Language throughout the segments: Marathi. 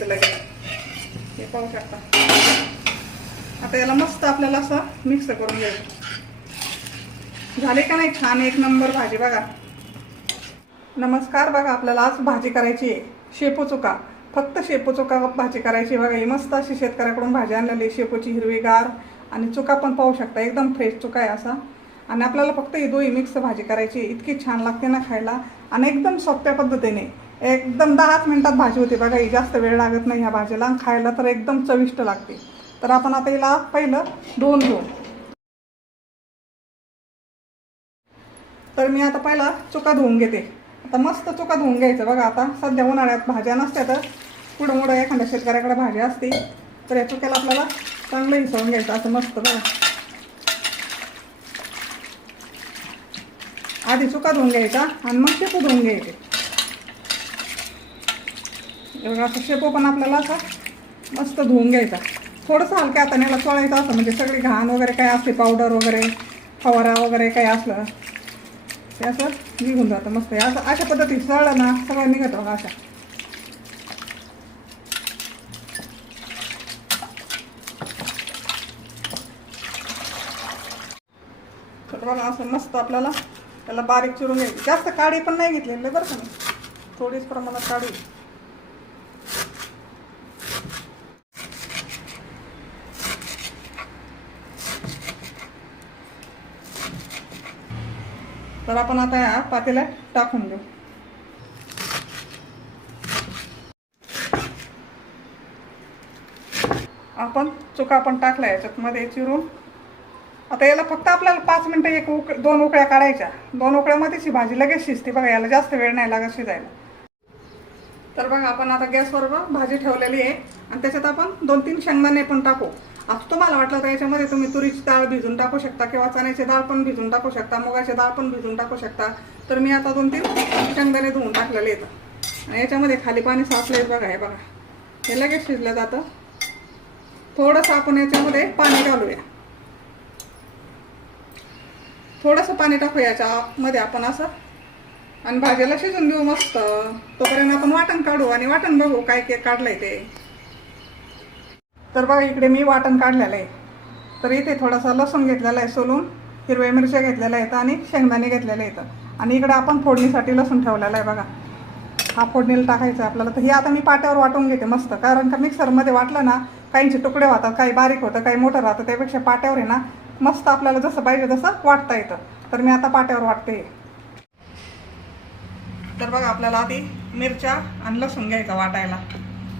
घ्यायचं लगेच. हे पाहू शकता. आता याला मस्त आपल्याला असं मिक्स करून घ्यायचं. झाले का नाही छान एक नंबर भाजी बघा. नमस्कार. बघा आपल्याला आज भाजी करायची आहे शेपू चुका. फक्त शेपू चुका भाजी करायची बघा. ही मस्त अशी शेतकऱ्याकडून भाजी आणलेली शेपूची हिरवीगार आणि चुका पण पाहू शकता एकदम फ्रेश चुका आहे असा. आणि आपल्याला फक्त ही दोही मिक्स भाजी करायची. इतकी छान लागते ना खायला आणि एकदम सोप्या पद्धतीने एकदम 10 मिनिटात भाजी होते बघा. ही जास्त वेळ लागत नाही ह्या भाजीला. खायला तर एकदम चविष्ट लागते. तर आपण आता हिला पहिलं धुवून घेऊ. तर मी आता पहिला चुका धुवून घेते. आता मस्त चुका धुवून घ्यायचं बघा. आता सध्या उन्हाळ्यात भाज्या नसत्या तर पुढं मोठं एखाद्या शेतकऱ्याकडे भाजी असते तर या चुक्याला आपल्याला चांगलं हिसवून घ्यायचं असं मस्त बघा. आधी चुका धुवून घ्यायचा आणि मग शेपू धुवून घ्यायचे. बघा असं शेपू पण आपल्याला असा मस्त धुवून घ्यायचा. थोडंसं हलक्या हाताने याला चोळायचं असं म्हणजे सगळी घाण वगैरे काही असते पावडर वगैरे फवारा वगैरे काही असलं ते असं निघून जातं मस्त. असं अशा पद्धतीने चळलं ना सगळं निघतं बघा अशा. तर बघा असं मस्त आपल्याला त्याला बारीक चिरून घ्यायची. जास्त काळी पण नाही घेतलेली बरं का मी, थोडीच प्रमाणात काढू. तर आपण आता या पातेल्यात टाकून देऊ. आपण चुका पण टाकल्या याच्यात मध्ये चिरून. आता याला फक्त आपल्याला 5 मिनिटं 2 उकळ्या काढायच्या. 2 उकळ्यामध्येच ही भाजी लगेच शिजते बघा. याला जास्त वेळ नाही लागत शिजायला. तर बघा आपण आता गॅसवर भाजी ठेवलेली आहे आणि त्याच्यात आपण 2-3 शेंगदाणे पण टाकू. आता तुम्हाला वाटलं तर याच्यामध्ये तुम्ही तुरीची डाळ भिजून टाकू शकता किंवा चण्याची डाळ पण भिजून टाकू शकता, मुगाची डाळ पण भिजून टाकू शकता. तर मी आता 2-3 शेंगदाणे धुवून टाकलेले आहेत आणि याच्यामध्ये खाली पाणी साचले बघा. हे बघा हे लगेच शिजलं जातं. थोडंसं आपण याच्यामध्ये पाणी घालूया. थोडंसं पाणी टाकू याच्यामध्ये आपण असं आणि भाजीला शिजून देऊ मस्त. तोपर्यंत आपण वाटण काढू आणि वाटण बघू काय काय काढलंय ते. तर बघा इकडे मी वाटण काढलेलं आहे. तर इथे थोडासा लसूण घेतलेला आहे सोलून, हिरव्या मिरच्या घेतलेल्या आहेत आणि शेंगदाणे घेतलेले आहेत आणि इकडे आपण फोडणीसाठी लसूण ठेवलेला आहे बघा. हा फोडणीला टाकायचा आपल्याला. तर हे आता मी पाट्यावर वाटून घेते मस्त. कारण का मिक्सरमध्ये वाटलं ना काहींचे तुकडे होतात, काही बारीक होतं, काही मोठं राहतं. त्यापेक्षा पाट्यावर आहे ना मस्त आपल्याला जसं पाहिजे तसं वाटता येतं. तर मी आता पाट्यावर वाटते. तर बघा आपल्याला आधी मिरच्या आणि लसूण घ्यायचा वाटायला.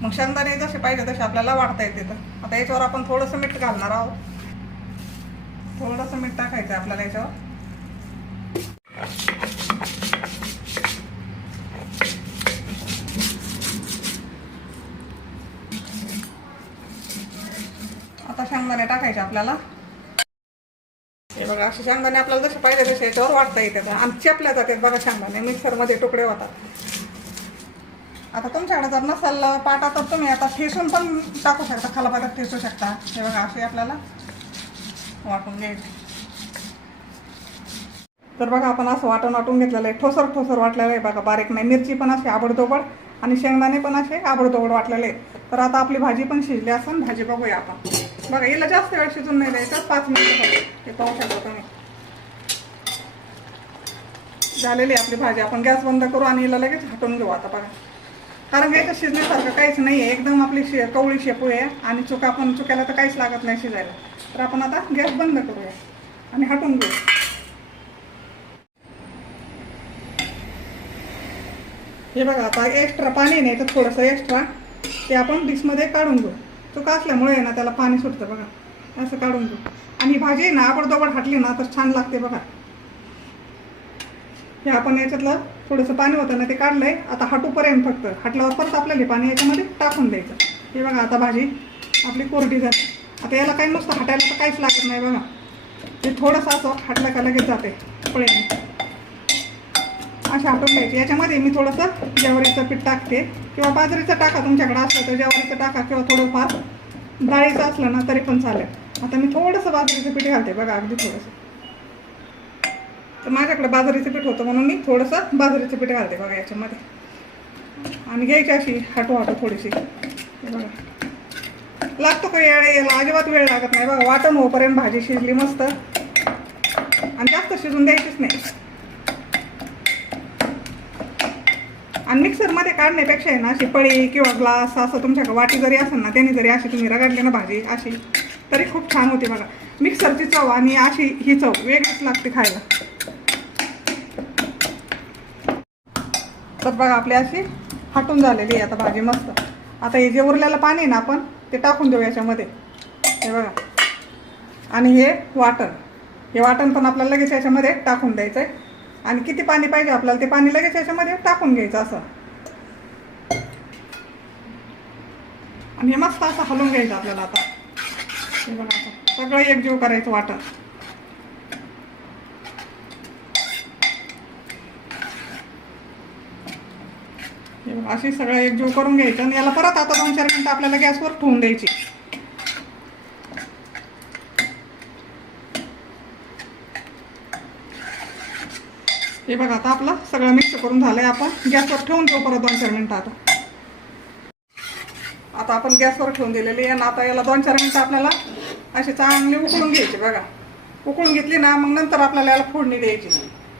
मग शेंगदाणे जसे पाहिजे तसे आपल्याला वाटता येते. तर आता याच्यावर आपण थोडंसं मीठ घालणार आहोत. थोडंसं मीठ टाकायचं आपल्याला याच्यावर. आता शेंगदाणे टाकायचे आपल्याला. हे बघा असे शेंगदाणे आपल्याला जसे पाहिजे तसे याच्यावर वाटता येतात आणि चेपल्या जातात बघा शेंगदाणे. मिक्सरमध्ये तुकडे होतात. आता तुमच्याकडे जर नसेल पाटा तर तुम्ही आता ठेसून पण टाकू शकता, खालापात्यात ठेसू शकता. हे बघा असे आपल्याला वाटून घ्यायचे. तर बघा आपण असं वाटून घेतलेलं आहे. ठोसर वाटलेलं आहे बघा. बारीक नाही. मिरची पण अशी आबडतोबड आणि शेंगदाणे पण असे आबडतोबड वाटलेले आहेत. तर आता आपली भाजी पण शिजली असून भाजी बघूया आपण. बघा हिला जास्त वेळ शिजून नाही द्यायचं, 5 मिनिटं. हे पाहू शकता तुम्ही. झालेली आपली भाजी. आपण गॅस बंद करू आणि हिला लगेच हटवून घेऊ आता बघा. कारण याच्यात शिजण्यासारखं काहीच नाही आहे. एकदम आपली कवळी शेपू आहे आणि चुक्याला तर काहीच लागत नाही शिजायला. तर आपण आता गॅस बंद करूया आणि हटवून घेऊ. हे बघा आता एक्स्ट्रा पाणी नाही तर थोडंसं एक्स्ट्रा ते आपण डिशमध्ये काढून घेऊ. चुका असल्यामुळे ना त्याला पाणी सुटतं बघा. असं काढून घेऊ. आणि भाजी ना आबडदोबड हटली ना तर छान लागते बघा. हे आपण याच्यातलं थोडंसं पाणी होतं ना ते काढलंय. आता हटूपर्यंत फक्त हटल्यावर परत आपल्याला पाणी याच्यामध्ये टाकून द्यायचं. हे बघा आता भाजी आपली कोरडी झाली. आता याला काही नुसतं हटायला तर काहीच लागत नाही बघा. ते थोडंसं असं हटलं का लगेच जाते पळेने. असे हटून घ्यायचे. याच्यामध्ये मी थोडंसं ज्वारीचं पीठ टाकते किंवा बाजरीचं टाका. तुमच्याकडे असलं तर ज्वारीचं टाका किंवा थोडंफार डाळीचं असलं ना तरी पण चालेल. आता मी थोडंसं बाजरीचं पीठ घालते बघा. अगदी थोडंसं. तर माझ्याकडे बाजरीचं पीठ होतं म्हणून मी थोडंसं बाजरीचं पीठ घालते बघा याच्यामध्ये. आणि घ्यायची अशी हाटू थोडीशी. हे बघा. लागतो का याला अजिबात वेळ लागत नाही बघा. वाटण होईपर्यंत भाजी शिजली मस्त आणि जास्त शिजून द्यायचीच नाही. आणि मिक्सरमध्ये काढण्यापेक्षा आहे ना अशी पळी किंवा ग्लास असं तुमच्याकडे वाटी जरी असेल ना त्याने जरी अशी तुम्ही रगडली ना भाजी अशी तरी खूप छान होते बघा. मिक्सरची चव आणि अशी ही चव वेगळीच लागते खायला. तर बघा आपली अशी हाटून झालेली आहे आता भाजी मस्त. आता हे जे उरलेलं पाणी आहे ना आपण ते टाकून देऊ याच्यामध्ये. हे बघा. आणि हे वाटण पण आपल्याला लगेच याच्यामध्ये टाकून द्यायचं आहे. आणि किती पाणी पाहिजे आपल्याला ते पाणी लगेच याच्यामध्ये टाकून घ्यायचं असं. आणि हे मस्त असं हलवून घ्यायचं आपल्याला आता. हे बघा आता सगळं एकजीव करायचं वाटण. हे बघा अशी सगळं एकजीव करून घ्यायचं आणि याला परत आता 2-4 मिनिटं आपल्याला गॅसवर ठेवून द्यायची. हे बघा आता आपलं सगळं मिक्स करून झालंय. आपण गॅसवर ठेवून देऊ परत 2-4 मिनिटं. आता आपण गॅसवर ठेवून दिलेली आहे आणि आता याला 2-4 मिनिटं आपल्याला अशी चांगली उकळून घ्यायची बघा. उकळून घेतली ना मग नंतर आपल्याला याला फोडणी द्यायची.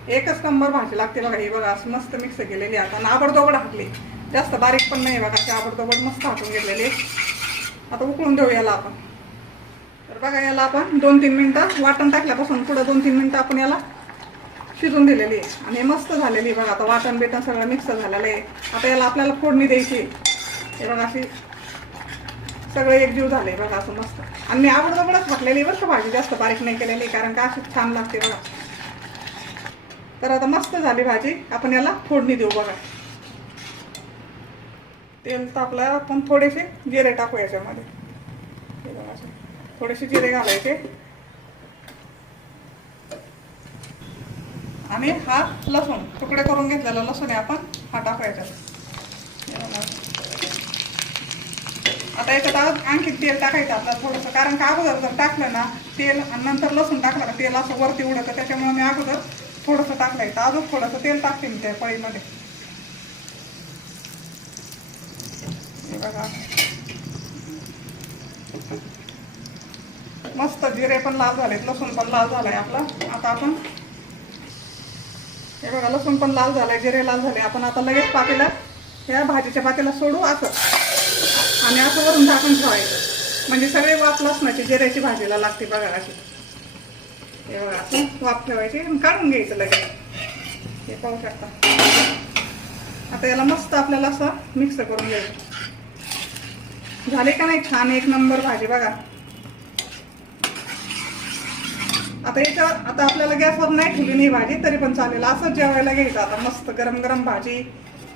एकच नंबर भाजी लागते बघा. हे बघा असं मस्त मिक्स केलेली आता आणि आबडदोबड हाटली. जास्त बारीक पण नाही बघा. अशी आबडदोबड मस्त हाटून घेतलेली. आता उकळून देऊ याला आपण. तर बघा याला आपण 2-3 मिनिटं वाटण टाकल्यापासून पुढं 2-3 मिनिटं आपण याला शिजून दिलेली आहे आणि मस्त झालेली बघा. आता वाटण बेटण सगळं मिक्स झालेलं आहे. आता याला आपल्याला फोडणी द्यायची. हे बघा अशी सगळं एकजीव झाले बघा असं मस्त. आणि मी आवडतोबडच म्हटलेली बरं का भाजी. जास्त बारीक नाही केलेली कारण का अशी छान लागते बघा. तर आता मस्त झाली भाजी. आपण याला फोडणी देऊ बघा. तेल तापलं आपण थोडेसे जिरे टाकू याच्यामध्ये. हे बघा असं थोडेसे जिरे घालायचे आणि हा लसूण तुकडे करून घेतलेला लसूण आहे आपण हा टाकायचा. आता याच्यात आणखी तेल टाकायचं आपल्याला थोडंसं कारण का अगोदर जर टाकलं ना तेल आणि नंतर लसूण टाकलं ना तेल असं वरती उडतं. त्याच्यामुळे मी अगोदर थोडंसं टाकलं. अजून थोडंसं तेल टाकते मी त्या पळीमध्ये. हे बघा मस्त जिरे पण लाल झालेत लसूण पण लाल झालाय आपला. आता आपण हे बघा लसूण पण लाल झालाय जिरे लाल झाले. आपण आता लगेच पातेला ह्या भाजीच्या पातेला सोडू असं आणि असं वरून झाकून ठेवायचं म्हणजे सगळे वाफ लसणाची जिऱ्याची भाजीला लागते बघा अशी. हे बघा असं वाफ ठेवायची आणि काढून घ्यायचं लगेच. हे पाहू शकता. आता याला मस्त आपल्याला असं मिक्स करून घ्यायचं. झाले का नाही छान एक नंबर भाजी बघा. आता आपल्याला गॅसवर नाही ठेवली नाही भाजी तरी पण चालेल. असंच जेवायला घ्यायचं आता मस्त गरम गरम भाजी.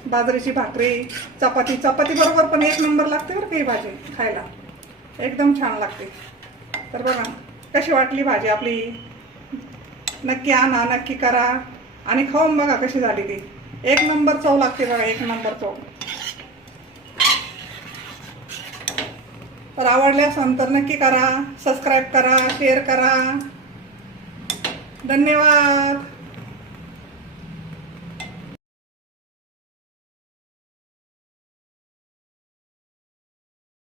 बाजरीची भाकरी चपाती बरोबर पण एक नंबर लागते बरं का ही भाजी खायला. एकदम छान लागते. तर बघा कशी वाटली भाजी आपली. नक्की आणा नक्की करा आणि खाऊन बघा कशी झाली ती. एक नंबर चव लागते बघा. एक नंबर चव. तर आवडले असेल तर नक्की करा. सबस्क्राईब करा शेअर करा. धन्यवाद.